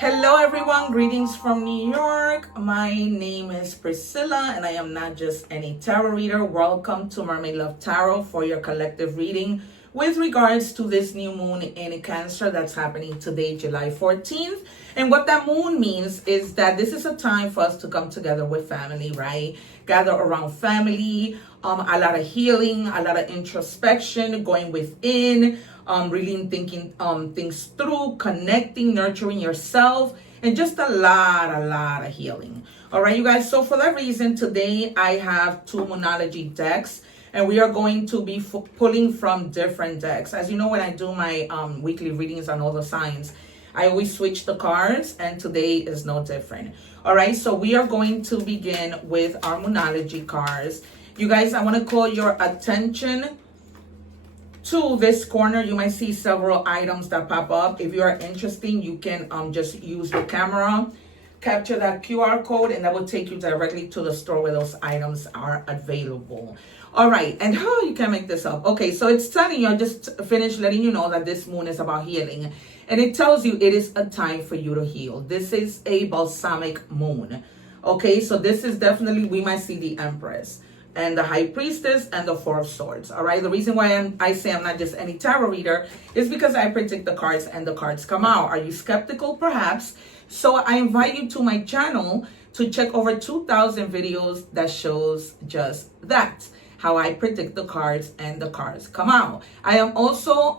Hello everyone, greetings from New York. My name is Priscilla and I am not just any tarot reader. Welcome to Mermaid Love Tarot for your collective reading with regards to this new moon in Cancer that's happening today, July 14th. And what that moon means is that this is a time for us to come together with family, right? Gather around family, a lot of healing, a lot of introspection, going within, really thinking things through, connecting, nurturing yourself, and just a lot of healing. All right, you guys. So for that reason, today I have two Moonology decks, and we are going to be pulling from different decks. As you know, when I do my weekly readings on all the signs, I always switch the cards, and today is no different. All right, so we are going to begin with our Moonology cards. You guys, I want to call your attention to this corner. You might see several items that pop up. If you are interested, you can just use the camera, capture that QR code, and that will take you directly to the store where those items are available. All right, and you can't make this up. Okay, so it's telling you, I just finished letting you know that this moon is about healing, and it tells you it is a time for you to heal. This is a balsamic moon. Okay, so this is definitely, we might see the Empress and the High Priestess and the Four of Swords. All right, the reason why I say I'm not just any tarot reader is because I predict the cards and the cards come out. Are you skeptical? Perhaps. So I invite you to my channel to check over 2,000 videos that shows just that, how I predict the cards and the cards come out. I am also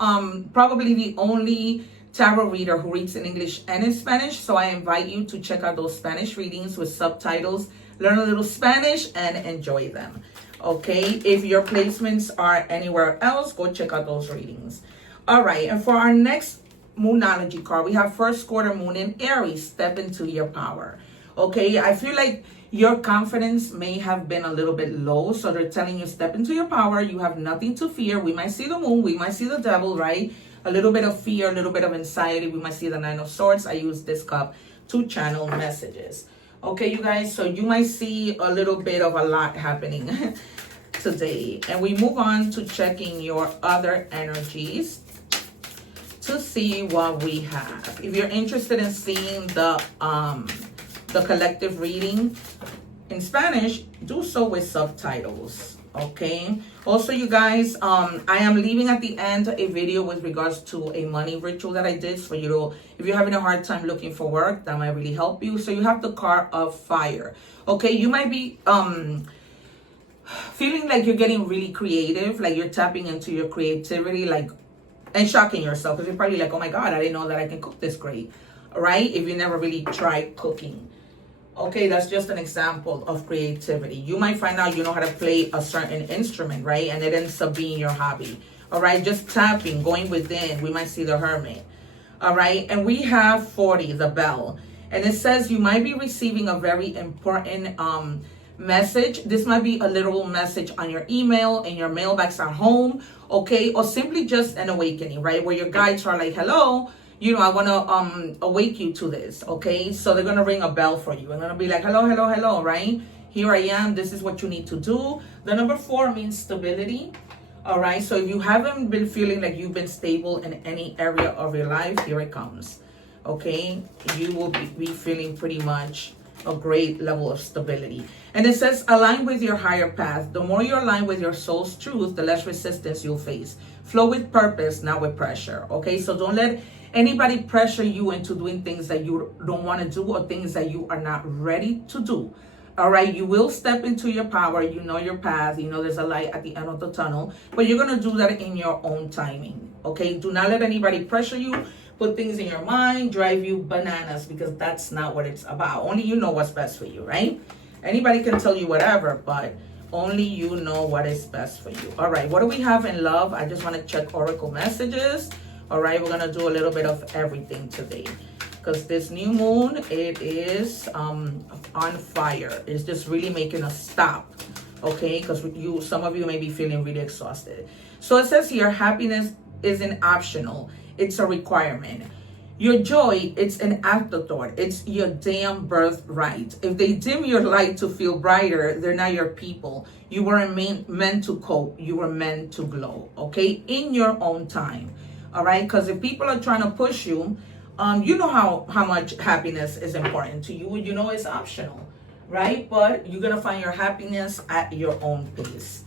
probably the only tarot reader who reads in English and in Spanish, so I invite you to check out those Spanish readings with subtitles, learn a little Spanish, and enjoy them. Okay, if your placements are anywhere else, go check out those readings. All right, and for our next Moonology card, we have first quarter moon in Aries. Step into your power. Okay, I feel like your confidence may have been a little bit low, so they're telling you step into your power. You have nothing to fear. We might see the moon, we might see the devil, right? A little bit of fear, a little bit of anxiety. We might see the Nine of Swords. I use this cup to channel messages. Okay, you guys, so you might see a little bit of a lot happening today. And we move on to checking your other energies to see what we have. If you're interested in seeing the collective reading in Spanish, do so with subtitles. Okay, also you guys, I am leaving at the end a video with regards to a money ritual that I did for you to, if you're having a hard time looking for work, that might really help you. So you have the card of fire. Okay, you might be feeling like you're getting really creative, like you're tapping into your creativity, like, and shocking yourself, because you're probably like, oh my God, I didn't know that I can cook this great, right? If you never really tried cooking. Okay, that's just an example of creativity. You might find out you know how to play a certain instrument, right? And it ends up being your hobby. All right, just tapping, going within. We might see the Hermit. All right, and we have 40, the Bell. And it says you might be receiving a very important message. This might be a literal message on your email, in your mailbox at home, okay? Or simply just an awakening, right? Where your guides are like, hello, you know, I want to awake you to this, okay? So they're going to ring a bell for you. I'm going to be like, hello, hello, hello, right? Here I am. This is what you need to do. The number 4 means stability, all right? So if you haven't been feeling like you've been stable in any area of your life, here it comes, okay? You will be feeling pretty much a great level of stability. And it says, align with your higher path. The more you align with your soul's truth, the less resistance you'll face. Flow with purpose, not with pressure, okay? So don't let anybody pressure you into doing things that you don't want to do or things that you are not ready to do. All right, you will step into your power. You know your path. You know there's a light at the end of the tunnel, but you're going to do that in your own timing. Okay, do not let anybody pressure you, put things in your mind, drive you bananas, because that's not what it's about. Only you know what's best for you, right? Anybody can tell you whatever, but only you know what is best for you. All right, what do we have in love? I just want to check oracle messages. All right, we're going to do a little bit of everything today, because this new moon, it is on fire. It's just really making us stop, okay? Because some of you may be feeling really exhausted. So it says here, happiness isn't optional. It's a requirement. Your joy, it's an afterthought. It's your damn birthright. If they dim your light to feel brighter, they're not your people. You weren't meant to cope. You were meant to glow, okay? In your own time. All right, because if people are trying to push you, You know how much happiness is important to you. You know it's optional, right? But you're gonna find your happiness at your own pace.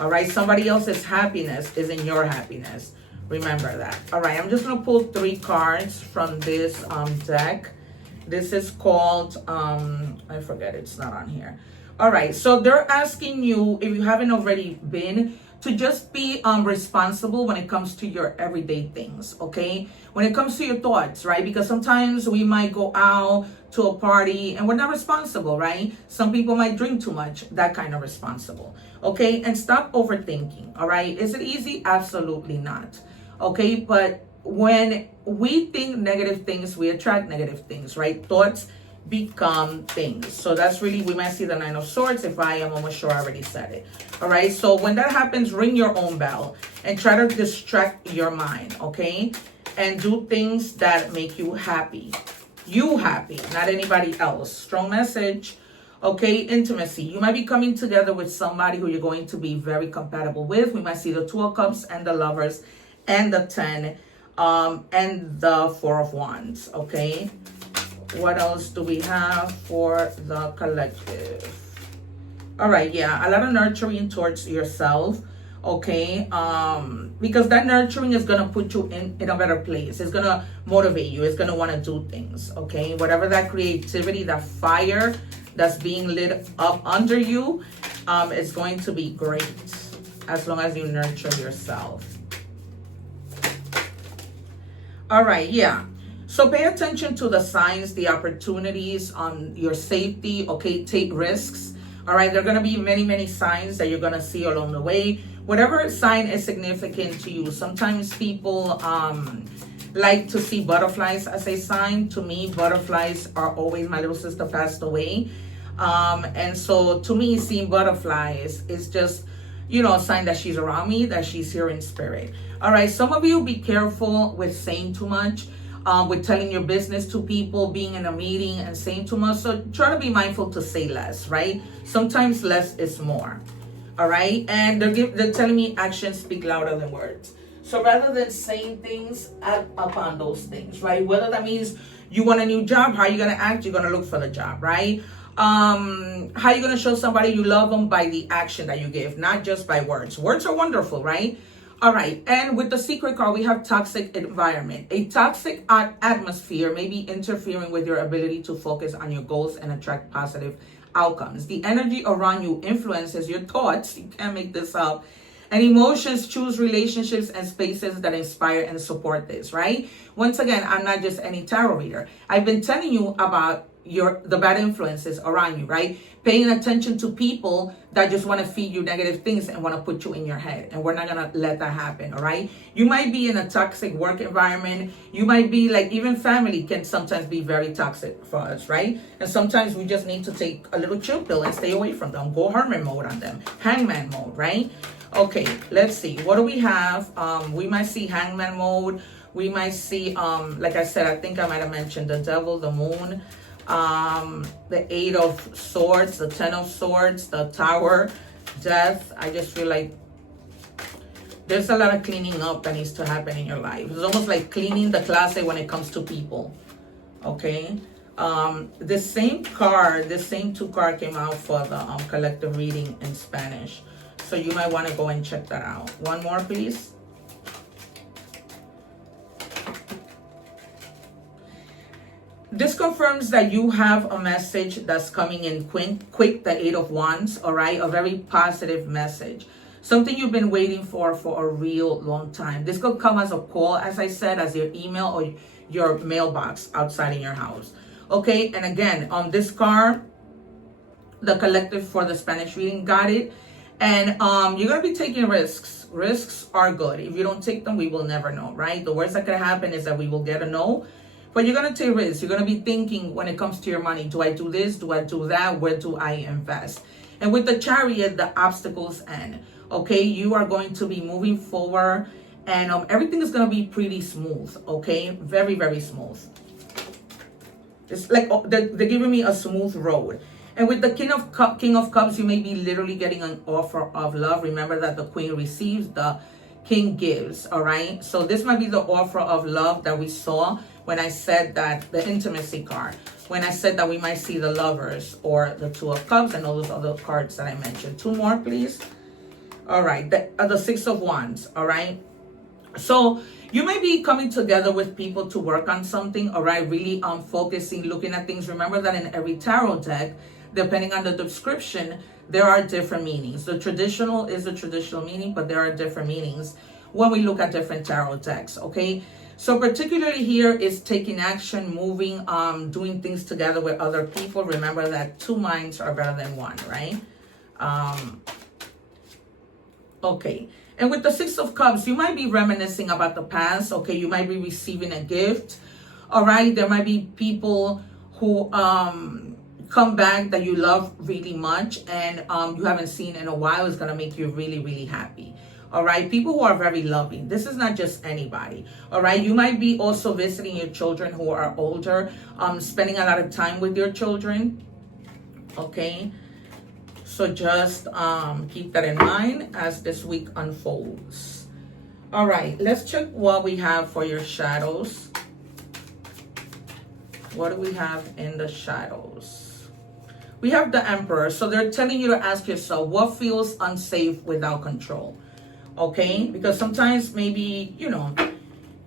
All right, somebody else's happiness is in your happiness. Remember that. All right, I'm just gonna pull 3 cards from this deck. This is called I forget, it's not on here. All right, so they're asking you, if you haven't already been, to just be responsible when it comes to your everyday things, okay? When it comes to your thoughts, right? Because sometimes we might go out to a party and we're not responsible, right? Some people might drink too much, that kind of responsible, okay? And stop overthinking, all right? Is it easy? Absolutely not, okay? But when we think negative things, we attract negative things, right? Thoughts become things. So that's really, we might see the 9 of Swords. If I am almost sure I already said it. All right, so when that happens, ring your own bell and try to distract your mind, okay? And do things that make you happy. You happy, not anybody else. Strong message. Okay, intimacy. You might be coming together with somebody who you're going to be very compatible with. We might see the 2 of Cups and the Lovers and the 10 and the 4 of Wands, okay? What else do we have for the collective? All right, yeah, a lot of nurturing towards yourself, okay? Because that nurturing is gonna put you in a better place. It's gonna motivate you. It's gonna want to do things, okay? Whatever that creativity, that fire that's being lit up under you, is going to be great as long as you nurture yourself. All right, yeah. So pay attention to the signs, the opportunities, on your safety, okay? Take risks, all right? There are going to be many, many signs that you're going to see along the way. Whatever sign is significant to you. Sometimes people like to see butterflies as a sign. To me, butterflies are always, my little sister passed away. And so to me, seeing butterflies is just, you know, a sign that she's around me, that she's here in spirit. All right, some of you be careful with saying too much. With telling your business to people, being in a meeting and saying too much. So try to be mindful to say less, right? Sometimes less is more, all right? And they're telling me actions speak louder than words. So rather than saying things, act upon those things, right? Whether that means you want a new job, how are you going to act? You're going to look for the job, right? How are you going to show somebody you love them? By the action that you give, not just by words. Words are wonderful, right? All right, and with the secret card, we have toxic environment. A toxic atmosphere may be interfering with your ability to focus on your goals and attract positive outcomes. The energy around you influences your thoughts. You can't make this up. And emotions. Choose relationships and spaces that inspire and support this, right? Once again, I'm not just any tarot reader. I've been telling you about the bad influences around you, right? Paying attention to people that just want to feed you negative things and want to put you in your head. And we're not going to let that happen, all right? You might be in a toxic work environment. You might be like, even family can sometimes be very toxic for us, right? And sometimes we just need to take a little chill pill and stay away from them. Go hermit mode on them. Hangman mode, right? Okay, let's see. What do we have? We might see hangman mode. We might see, like I said, I think I might have mentioned the devil, the moon, the 8 of Swords, the 10 of Swords, the Tower, death. I just feel like there's a lot of cleaning up that needs to happen in your life. It's almost like cleaning the closet when it comes to people, okay? The same card, the same 2 card came out for the collective reading in Spanish. So you might want to go and check that out. One more, please. This confirms that you have a message that's coming in quick, the 8 of Wands, all right? A very positive message. Something you've been waiting for a real long time. This could come as a call, as I said, as your email or your mailbox outside in your house. Okay, and again, on this card, the collective for the Spanish reading got it. And you're going to be taking risks. Risks are good. If you don't take them, we will never know, right? The worst that could happen is that we will get a no. But you're going to take risks. You're going to be thinking when it comes to your money, do I do this? Do I do that? Where do I invest? And with the Chariot, the obstacles end. Okay, you are going to be moving forward and everything is going to be pretty smooth. Okay, very, very smooth. It's like they're giving me a smooth road. And with the King of Cups, you may be literally getting an offer of love. Remember that the Queen receives, the King gives, all right? So this might be the offer of love that we saw when I said that the intimacy card, when I said that we might see the Lovers or the Two of Cups and all those other cards that I mentioned. 2 more, please. All right, the Six of Wands, all right? So you may be coming together with people to work on something, all right? Really focusing, looking at things. Remember that in every tarot deck, depending on the description, there are different meanings. The traditional is the traditional meaning, but there are different meanings when we look at different tarot decks, okay? So particularly here is taking action, moving, doing things together with other people. Remember that 2 minds are better than 1, right? Okay. And with the Six of Cups, you might be reminiscing about the past, okay? You might be receiving a gift, all right? There might be people who come back that you love really much and you haven't seen in a while. Is going to make you really, really happy. All right, people who are very loving. This is not just anybody. All right, you might be also visiting your children who are older, spending a lot of time with your children. Okay, so just keep that in mind as this week unfolds. All right, let's check what we have for your shadows. What do we have in the shadows? We have the Emperor. So they're telling you to ask yourself, what feels unsafe without control? Okay, because sometimes maybe, you know,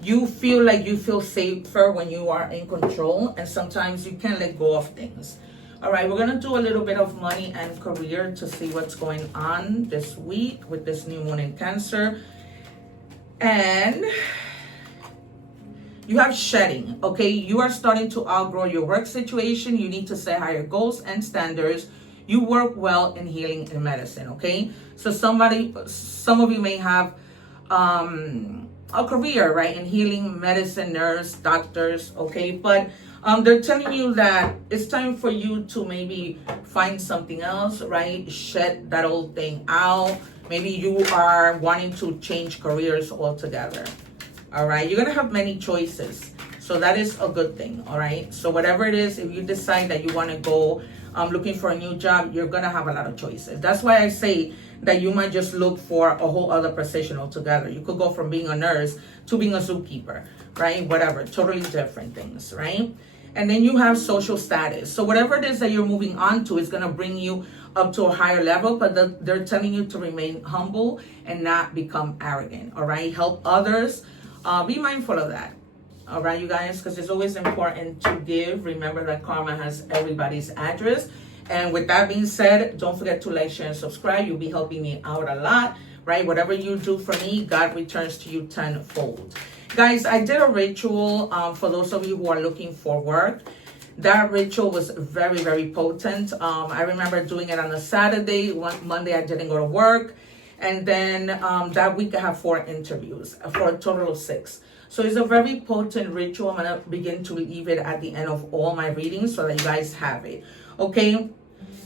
you feel like you feel safer when you are in control, and sometimes you can't let go of things. All right, we're going to do a little bit of money and career to see what's going on this week with this new moon in Cancer. And you have shedding, okay? You are starting to outgrow your work situation. You need to set higher goals and standards. You work well in healing and medicine, okay? So some of you may have a career, right, in healing, medicine, nurse, doctors, okay? But they're telling you that it's time for you to maybe find something else, right? Shed that old thing out. Maybe you are wanting to change careers altogether, all right? You're going to have many choices. So that is a good thing, all right? So whatever it is, if you decide that you want to go looking for a new job, you're going to have a lot of choices. That's why I say that you might just look for a whole other position altogether. You could go from being a nurse to being a zookeeper, right? Whatever, totally different things, right? And then you have social status. So whatever it is that you're moving on to is going to bring you up to a higher level, but they're telling you to remain humble and not become arrogant, all right? Help others. Be mindful of that. All right, you guys, because it's always important to give. Remember that karma has everybody's address. And with that being said, don't forget to like, share, and subscribe. You'll be helping me out a lot, right? Whatever you do for me, God returns to you tenfold. Guys, I did a ritual for those of you who are looking for work. That ritual was very, very potent. I remember doing it on a Saturday. One Monday, I didn't go to work. And then that week, I have 4 interviews for a total of 6. So it's a very potent ritual. I'm going to begin to leave it at the end of all my readings so that you guys have it. Okay?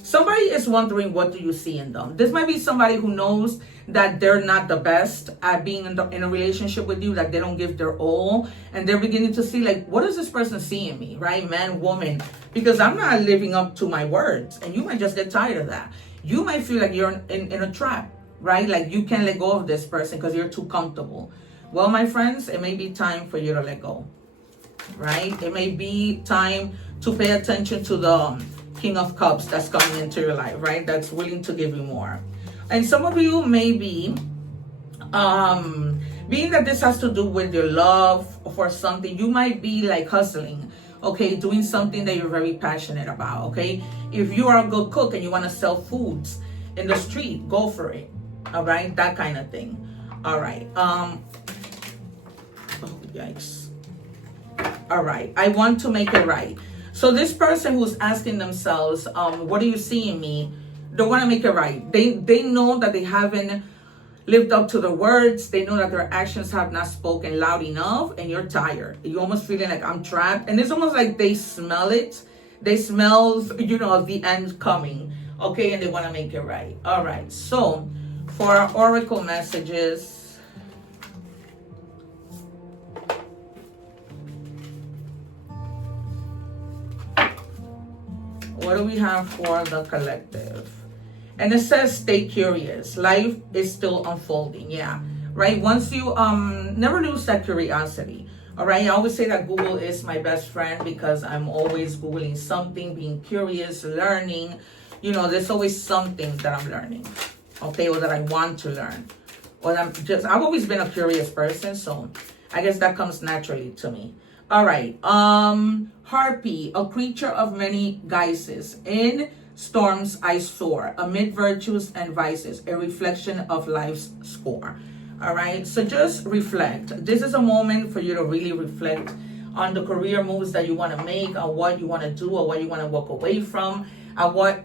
Somebody is wondering, what do you see in them? This might be somebody who knows that they're not the best at being in a relationship with you, that they don't give their all. And they're beginning to see, like, what does this person see in me, right? Man, woman. Because I'm not living up to my words. And you might just get tired of that. You might feel like you're in a trap, right? Like you can't let go of this person because you're too comfortable. Well, my friends, it may be time for you to let go, right? It may be time to pay attention to the King of Cups that's coming into your life, right? That's willing to give you more. And some of you may be, being that this has to do with your love for something, you might be like hustling, okay? Doing something that you're very passionate about, okay? If you are a good cook and you want to sell foods in the street, go for it, all right? That kind of thing, all right? Oh, yikes. All right. I want to make it right. So this person who's asking themselves, what do you see in me? They want to make it right. They know that they haven't lived up to their words. They know that their actions have not spoken loud enough, and you're tired. You're almost feeling like I'm trapped. And it's almost like they smell it. They smell, you know, the end coming. Okay. And they want to make it right. All right. So for our oracle messages, what do we have for the collective? And it says, stay curious. Life is still unfolding. Yeah, right? Once you never lose that curiosity, All right, I always say that Google is my best friend because I'm always Googling something, being curious, learning. You know, there's always something that I'm learning, okay, or that I want to learn. Or I've always been a curious person, so I guess that comes naturally to me. All right, Harpy, a creature of many guises. In storms I soar, amid virtues and vices, a reflection of life's score. All right, so just reflect. This is a moment for you to really reflect on the career moves that you want to make, on what you want to do, or what you want to walk away from, and what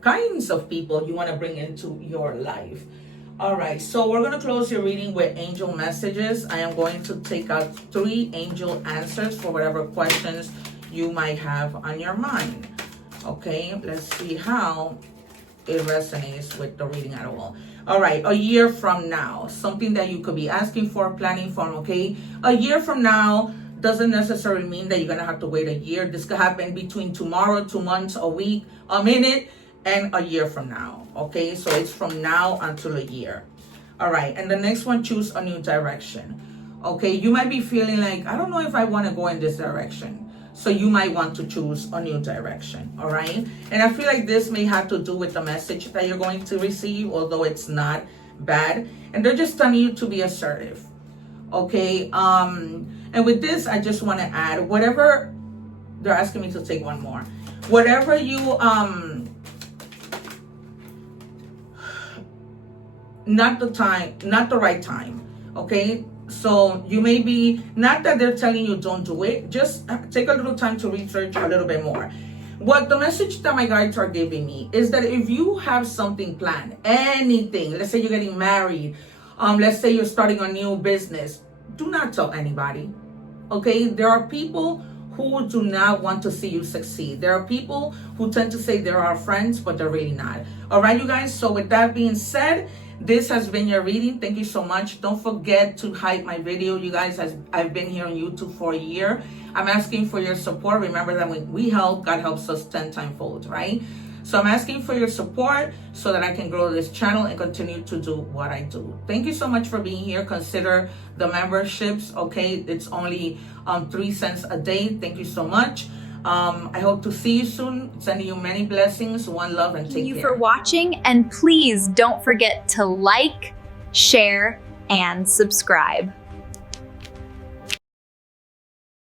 kinds of people you want to bring into your life. All right, so we're going to close your reading with angel messages. I am going to take out 3 angel answers for whatever questions you might have on your mind. Okay, let's see how it resonates with the reading at all. All right, a year from now, something that you could be asking for, planning for, okay? A year from now doesn't necessarily mean that you're going to have to wait a year. This could happen between tomorrow, 2 months, a week, a minute, and a year from now, okay? So it's from now until a year. All right, and the next one, choose a new direction. Okay, you might be feeling like, I don't know if I want to go in this direction. So you might want to choose a new direction, all right? And I feel like this may have to do with the message that you're going to receive, although it's not bad. And they're just telling you to be assertive, okay? And with this, I just want to add, whatever, they're asking me to take one more. Whatever you, not the right time, okay? So you may be, not that they're telling you don't do it, just take a little time to research a little bit more. What the message that my guides are giving me is that if you have something planned, anything, let's say you're getting married, let's say you're starting a new business, do not tell anybody, okay? There are people who do not want to see you succeed. There are people who tend to say they're our friends, but they're really not. All right, you guys, so with that being said, this has been your reading. Thank you so much. Don't forget to hype my video, you guys, as I've been here on YouTube for a year. I'm asking for your support. Remember that when we help, God helps us 10 times fold, right? So I'm asking for your support so that I can grow this channel and continue to do what I do. Thank you so much for being here. Consider the memberships, okay? It's only 3 cents a day. Thank you so much. I hope to see you soon. Sending you many blessings, one love, and take care. Thank you for watching, and please don't forget to like, share, and subscribe.